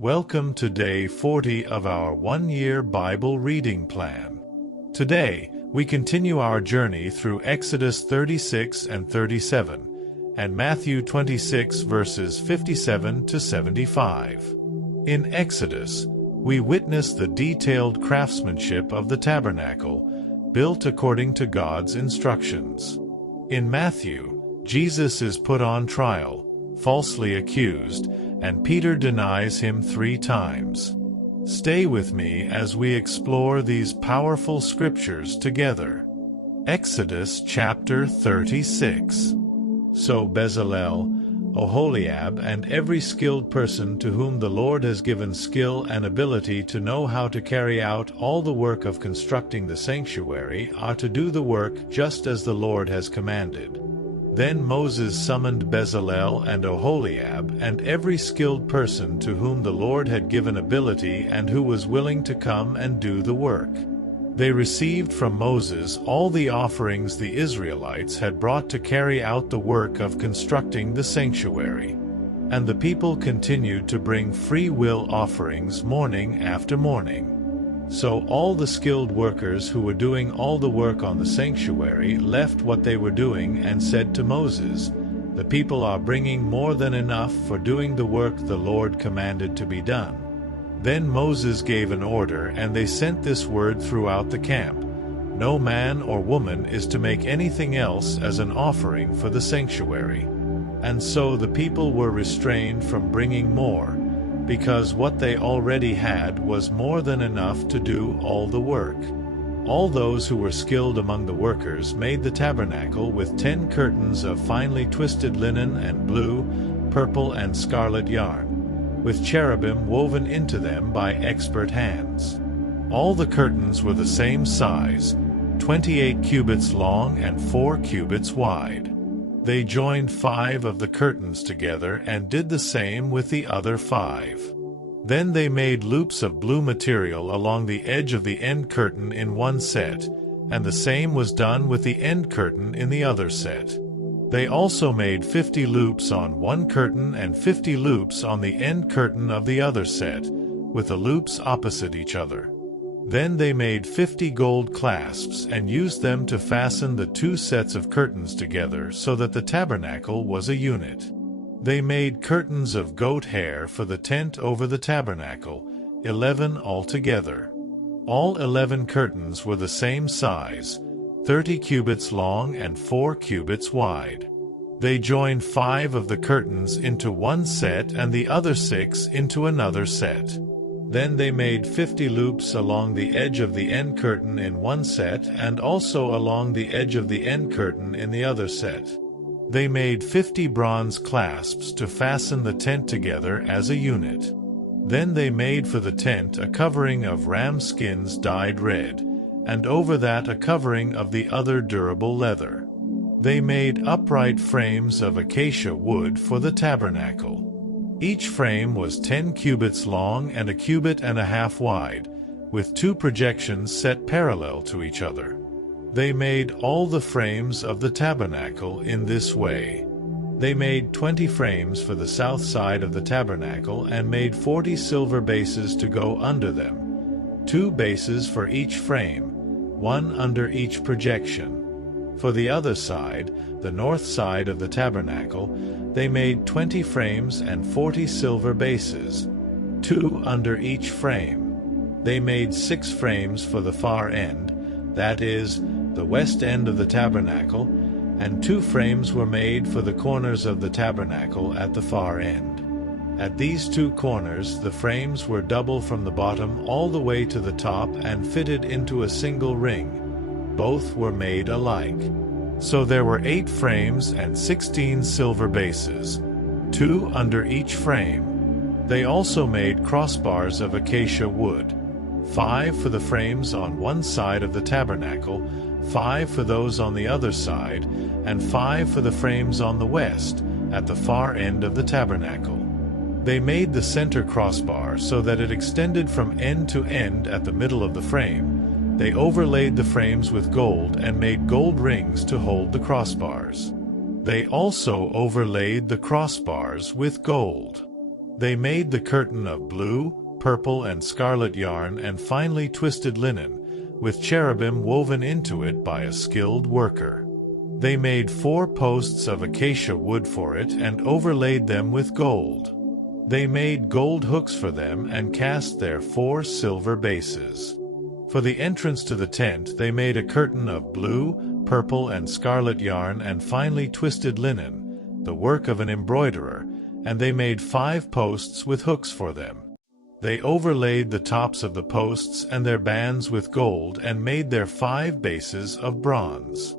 Welcome to day 40 of our one-year Bible reading plan. Today, we continue our journey through Exodus 36 and 37, and Matthew 26 verses 57 to 75. In Exodus, we witness the detailed craftsmanship of the tabernacle, built according to God's instructions. In Matthew, Jesus is put on trial, falsely accused, and Peter denies him 3 times. Stay with me as we explore these powerful scriptures together. Exodus chapter 36. So Bezalel, Oholiab, and every skilled person to whom the Lord has given skill and ability to know how to carry out all the work of constructing the sanctuary are to do the work just as the Lord has commanded. Then Moses summoned Bezalel and Oholiab and every skilled person to whom the Lord had given ability and who was willing to come and do the work. They received from Moses all the offerings the Israelites had brought to carry out the work of constructing the sanctuary. And the people continued to bring free will offerings morning after morning. So all the skilled workers who were doing all the work on the sanctuary left what they were doing and said to Moses, "The people are bringing more than enough for doing the work the Lord commanded to be done." Then Moses gave an order, and they sent this word throughout the camp: "No man or woman is to make anything else as an offering for the sanctuary." And so the people were restrained from bringing more, because what they already had was more than enough to do all the work. All those who were skilled among the workers made the tabernacle with 10 curtains of finely twisted linen and blue, purple, and scarlet yarn, with cherubim woven into them by expert hands. All the curtains were the same size, 28 cubits long and 4 cubits wide. They joined 5 of the curtains together and did the same with the other 5. Then they made loops of blue material along the edge of the end curtain in one set, and the same was done with the end curtain in the other set. They also made 50 loops on one curtain and 50 loops on the end curtain of the other set, with the loops opposite each other. Then they made 50 gold clasps and used them to fasten the 2 sets of curtains together so that the tabernacle was a unit. They made curtains of goat hair for the tent over the tabernacle, 11 altogether. All 11 curtains were the same size, 30 cubits long and 4 cubits wide. They joined 5 of the curtains into one set and the other 6 into another set. Then they made 50 loops along the edge of the end curtain in one set and also along the edge of the end curtain in the other set. They made 50 bronze clasps to fasten the tent together as a unit. Then they made for the tent a covering of ram skins dyed red, and over that a covering of the other durable leather. They made upright frames of acacia wood for the tabernacle. Each frame was 10 cubits long and a cubit and a half wide, with 2 projections set parallel to each other. They made all the frames of the tabernacle in this way. They made 20 frames for the south side of the tabernacle and made 40 silver bases to go under them, 2 bases for each frame, 1 under each projection. For the other side, the north side of the tabernacle, they made 20 frames and 40 silver bases, 2 under each frame. They made 6 frames for the far end, that is, the west end of the tabernacle, and 2 frames were made for the corners of the tabernacle at the far end. At these 2 corners the frames were double from the bottom all the way to the top and fitted into a single ring. Both were made alike. So there were 8 frames and 16 silver bases, 2 under each frame. They also made crossbars of acacia wood, 5 for the frames on one side of the tabernacle, 5 for those on the other side, and 5 for the frames on the west, at the far end of the tabernacle. They made the center crossbar so that it extended from end to end at the middle of the frame. They overlaid the frames with gold and made gold rings to hold the crossbars. They also overlaid the crossbars with gold. They made the curtain of blue, purple, and scarlet yarn and finely twisted linen, with cherubim woven into it by a skilled worker. They made 4 posts of acacia wood for it and overlaid them with gold. They made gold hooks for them and cast their 4 silver bases. For the entrance to the tent they made a curtain of blue, purple, and scarlet yarn and finely twisted linen, the work of an embroiderer, and they made 5 posts with hooks for them. They overlaid the tops of the posts and their bands with gold and made their 5 bases of bronze.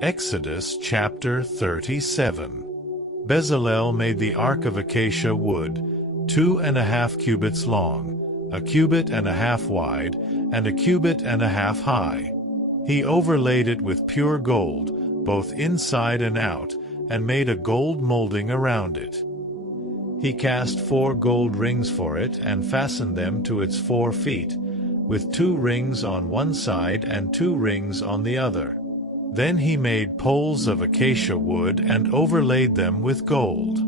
Exodus chapter 37. Bezalel made the ark of acacia wood, 2½ cubits long, 1.5 cubits wide, and 1.5 cubits high. He overlaid it with pure gold, both inside and out, and made a gold molding around it. He cast 4 gold rings for it and fastened them to its 4 feet, with 2 rings on one side and 2 rings on the other. Then he made poles of acacia wood and overlaid them with gold.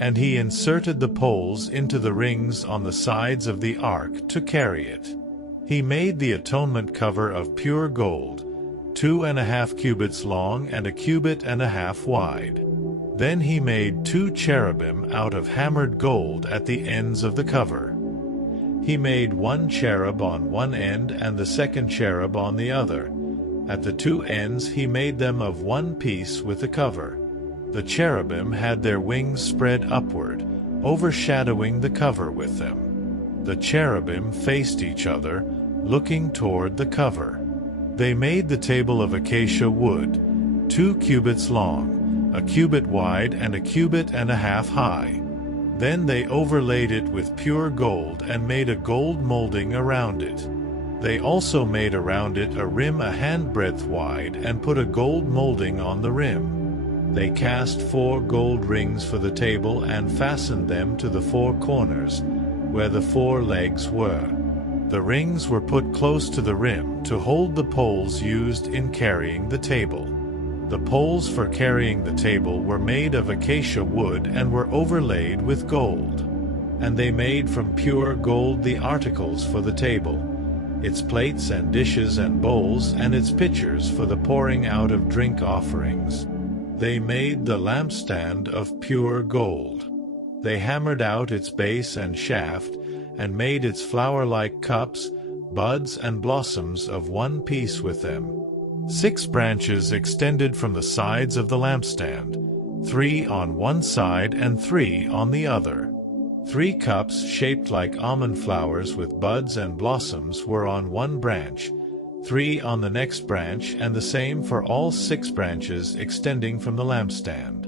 And he inserted the poles into the rings on the sides of the ark to carry it. He made the atonement cover of pure gold, 2½ cubits long and 1.5 cubits wide. Then he made 2 cherubim out of hammered gold at the ends of the cover. He made 1 cherub on one end and the second cherub on the other. At the 2 ends he made them of one piece with the cover. The cherubim had their wings spread upward, overshadowing the cover with them. The cherubim faced each other, looking toward the cover. They made the table of acacia wood, 2 cubits long, 1 cubit wide, and 1.5 cubits high. Then they overlaid it with pure gold and made a gold molding around it. They also made around it a rim a handbreadth wide and put a gold molding on the rim. They cast 4 gold rings for the table and fastened them to the 4 corners, where the 4 legs were. The rings were put close to the rim to hold the poles used in carrying the table. The poles for carrying the table were made of acacia wood and were overlaid with gold. And they made from pure gold the articles for the table, its plates and dishes and bowls, and its pitchers for the pouring out of drink offerings. They made the lampstand of pure gold. They hammered out its base and shaft, and made its flower-like cups, buds, and blossoms of one piece with them. 6 branches extended from the sides of the lampstand, 3 on one side and 3 on the other. 3 cups shaped like almond flowers with buds and blossoms were on one branch, 3 on the next branch, and the same for all 6 branches extending from the lampstand.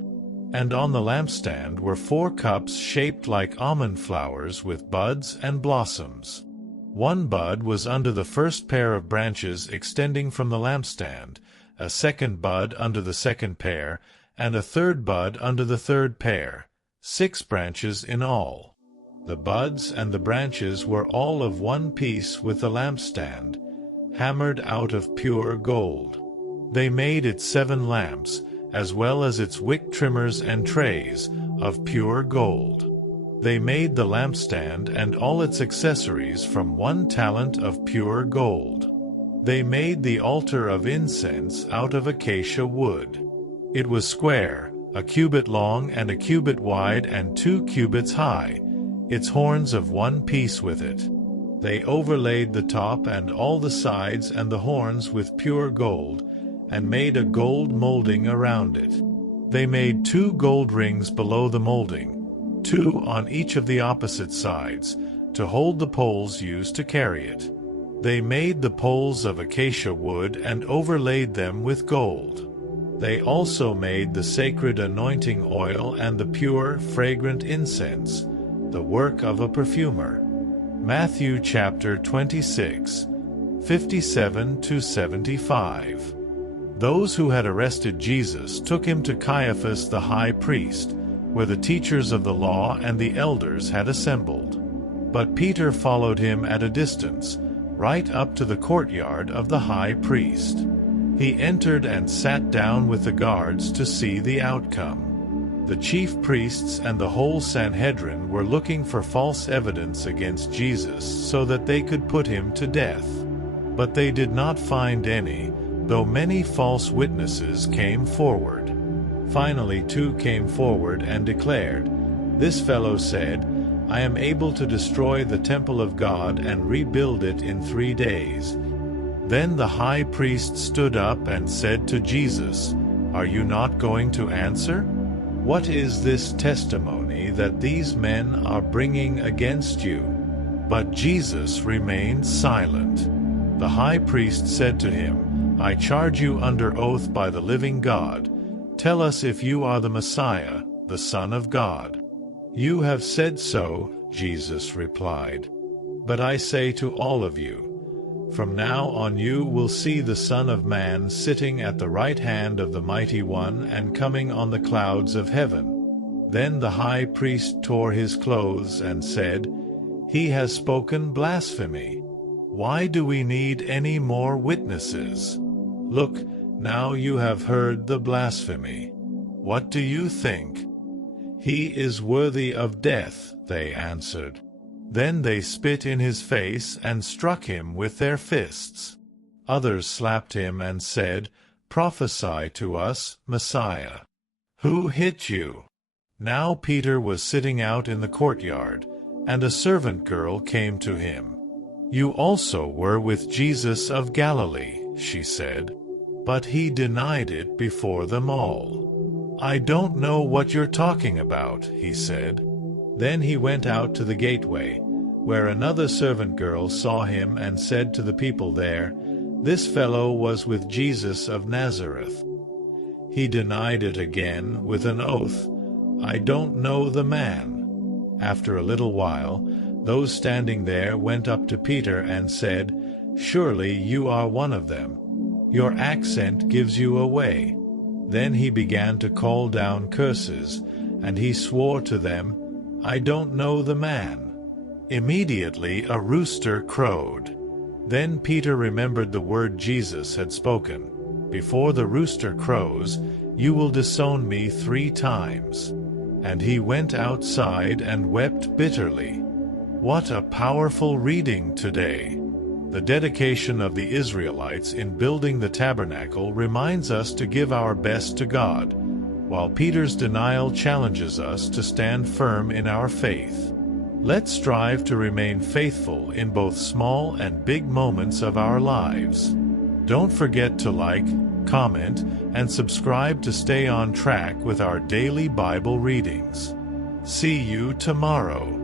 And on the lampstand were 4 cups shaped like almond flowers with buds and blossoms. 1 bud was under the first pair of branches extending from the lampstand, a second bud under the second pair, and a third bud under the third pair, 6 branches in all. The buds and the branches were all of one piece with the lampstand, hammered out of pure gold. They made its 7 lamps, as well as its wick trimmers and trays, of pure gold. They made the lampstand and all its accessories from 1 talent of pure gold. They made the altar of incense out of acacia wood. It was square, 1 cubit long and 1 cubit wide and 2 cubits high, its horns of one piece with it. They overlaid the top and all the sides and the horns with pure gold, and made a gold molding around it. They made 2 gold rings below the molding, 2 on each of the opposite sides, to hold the poles used to carry it. They made the poles of acacia wood and overlaid them with gold. They also made the sacred anointing oil and the pure, fragrant incense, the work of a perfumer. Matthew chapter 26, 57-75. Those who had arrested Jesus took him to Caiaphas the high priest, where the teachers of the law and the elders had assembled. But Peter followed him at a distance, right up to the courtyard of the high priest. He entered and sat down with the guards to see the outcome. The chief priests and the whole Sanhedrin were looking for false evidence against Jesus so that they could put him to death. But they did not find any, though many false witnesses came forward. Finally 2 came forward and declared, "This fellow said, 'I am able to destroy the temple of God and rebuild it in 3 days.'" Then the high priest stood up and said to Jesus, "Are you not going to answer? What is this testimony that these men are bringing against you?" But Jesus remained silent. The high priest said to him, "I charge you under oath by the living God. Tell us if you are the Messiah, the Son of God." "You have said so," Jesus replied. "But I say to all of you, from now on you will see the Son of Man sitting at the right hand of the Mighty One and coming on the clouds of heaven." Then the high priest tore his clothes and said, "He has spoken blasphemy. Why do we need any more witnesses? Look, now you have heard the blasphemy. What do you think?" "He is worthy of death," they answered. Then they spit in his face and struck him with their fists. Others slapped him and said, "Prophesy to us, Messiah. Who hit you?" Now Peter was sitting out in the courtyard, and a servant girl came to him. "You also were with Jesus of Galilee," she said. But he denied it before them all. "I don't know what you're talking about," he said. Then he went out to the gateway, where another servant girl saw him and said to the people there, "This fellow was with Jesus of Nazareth." He denied it again with an oath, "I don't know the man." After a little while, those standing there went up to Peter and said, "Surely you are one of them. Your accent gives you away." Then he began to call down curses, and he swore to them, "I don't know the man." Immediately a rooster crowed. Then Peter remembered the word Jesus had spoken, "Before the rooster crows, you will disown me 3 times." And he went outside and wept bitterly. What a powerful reading today! The dedication of the Israelites in building the tabernacle reminds us to give our best to God, while Peter's denial challenges us to stand firm in our faith. Let's strive to remain faithful in both small and big moments of our lives. Don't forget to like, comment, and subscribe to stay on track with our daily Bible readings. See you tomorrow.